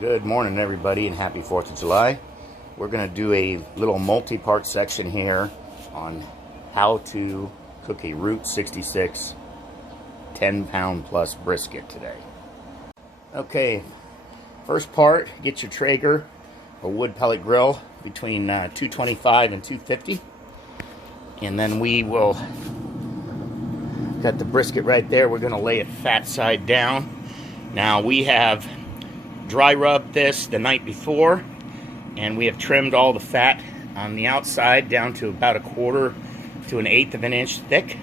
Good morning, everybody, and happy 4th of July. We're going to do a little multi-part section here on how to cook a Route 66 10-pound plus brisket today. Okay, first part, get your Traeger or wood pellet grill between 225 and 250. And then we will, got the brisket right there, we're going to lay it fat side down. Now we have dry rubbed this the night before, and we have trimmed all the fat on the outside down to about 1/4 to 1/8 of an inch thick,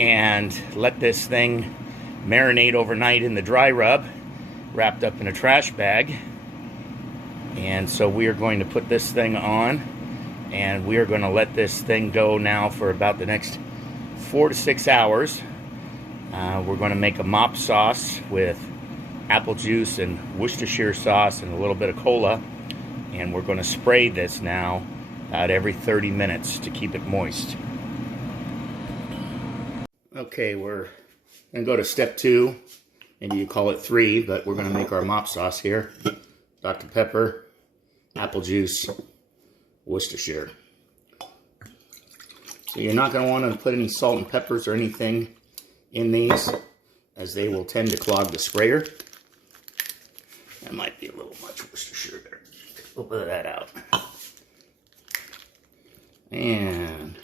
and let this thing marinate overnight in the dry rub, wrapped up in a trash bag. And so we are going to put this thing on, and we are going to let this thing go now for about the next 4 to 6 hours. We're going to make a mop sauce with apple juice and Worcestershire sauce and a little bit of cola, and we're going to spray this now about every 30 minutes to keep it moist. Okay, we're going to go to step 2, maybe you call it 3, but we're going to make our mop sauce here. Dr. Pepper, apple juice, Worcestershire. So you're not going to want to put any salt and peppers or anything in these, as they will tend to clog the sprayer. That might be a little much Worcestershire there. Take a little bit of that out. And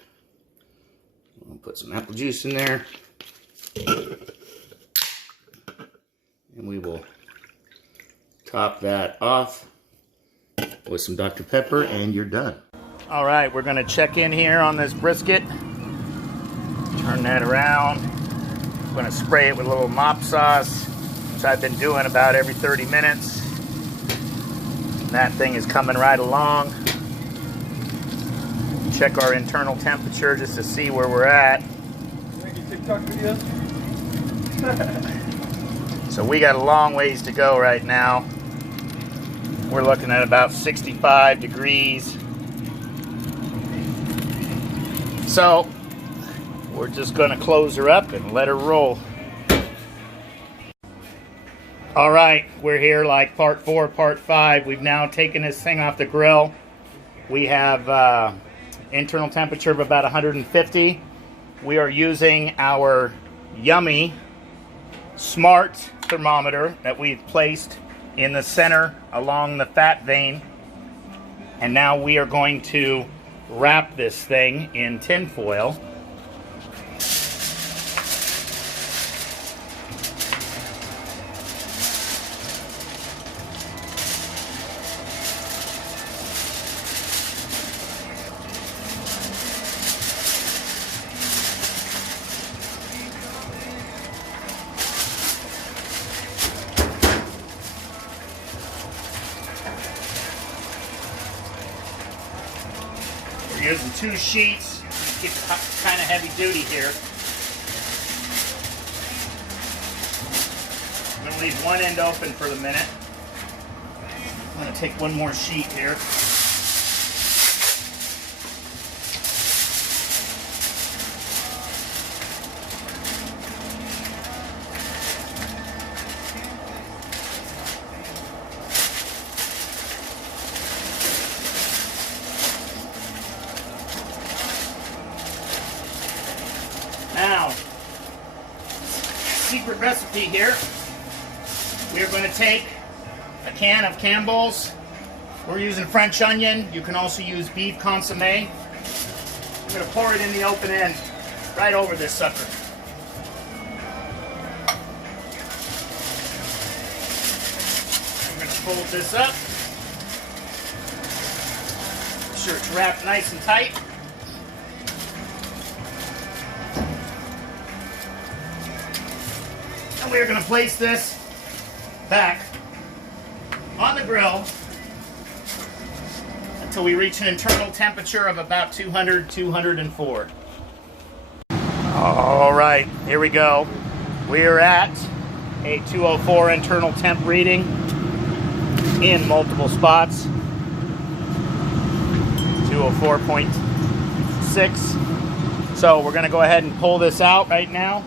we'll put some apple juice in there. And we will top that off with some Dr. Pepper, and you're done. All right, we're going to check in here on this brisket. Turn that around. I'm going to spray it with a little mop sauce, which I've been doing about every 30 minutes. And that thing is coming right along. Check our internal temperature just to see where we're at. Making TikTok videos? So we got a long ways to go right now. We're looking at about 65 degrees. So we're just going to close her up and let her roll. All right, we're here like part 4, part 5. We've now taken this thing off the grill. We have internal temperature of about 150. We are using our Yummy Smart thermometer that we've placed in the center along the fat vein. And now we are going to wrap this thing in tin foil. We're using 2 sheets. Keep it kind of heavy duty here. I'm going to leave one end open for the minute. I'm going to take one more sheet here. Now, secret recipe here. We are going to take a can of Campbell's. We're using French onion. You can also use beef consomme. I'm going to pour it in the open end, right over this sucker. I'm going to fold this up. Make sure it's wrapped nice and tight. And we're going to place this back on the grill until we reach an internal temperature of about 200, 204. All right, here we go. We are at a 204 internal temp reading in multiple spots. 204.6. So we're going to go ahead and pull this out right now.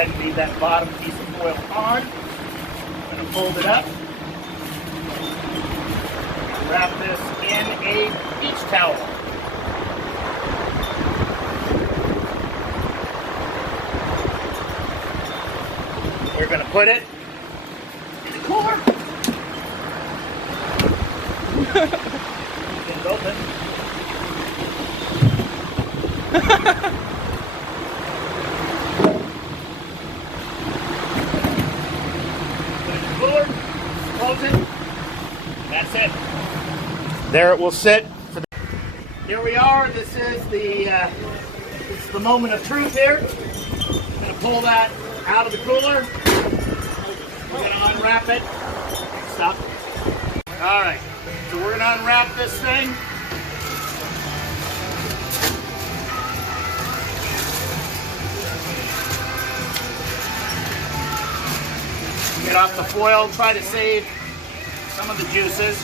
ahead and leave that bottom piece of foil on. I'm going to fold it up. Wrap this in a beach towel. We're going to put it in the cooler. It's open. Put it in the cooler. Close it. That's it. There it will sit. Here we are. This is the moment of truth here. I'm going to pull that out of the cooler. We're going to unwrap it. Stop. All right. So we're going to unwrap this thing. Get off the foil. Try to save some of the juices.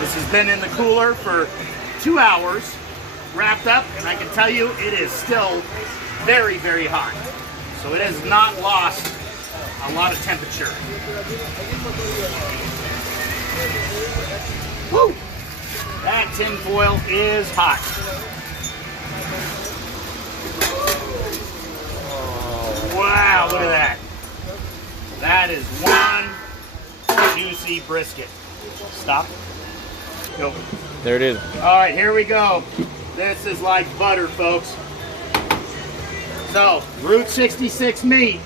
This has been in the cooler for 2 hours, wrapped up, and I can tell you it is still very, very hot. So it has not lost a lot of temperature. Woo! That tin foil is hot. Wow, look at that. That is one juicy brisket. Stop. Go. There it is. All right, here we go. This is like butter, folks. So, Route 66 meat,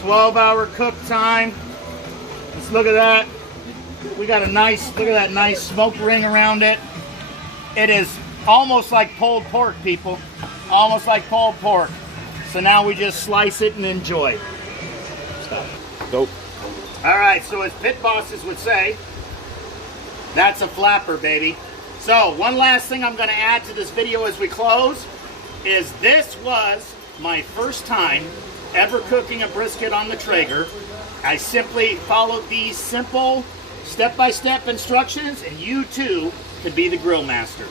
12-hour cook time. Let's look at that. We got a nice, look at that nice smoke ring around it. It is almost like pulled pork, people. Almost like pulled pork. So now we just slice it and enjoy. Stop. Dope. All right, so as pit bosses would say, that's a flapper, baby. So one last thing I'm going to add to this video as we close is this was my first time ever cooking a brisket on the Traeger. I simply followed these simple step-by-step instructions, and you too could be the grill master.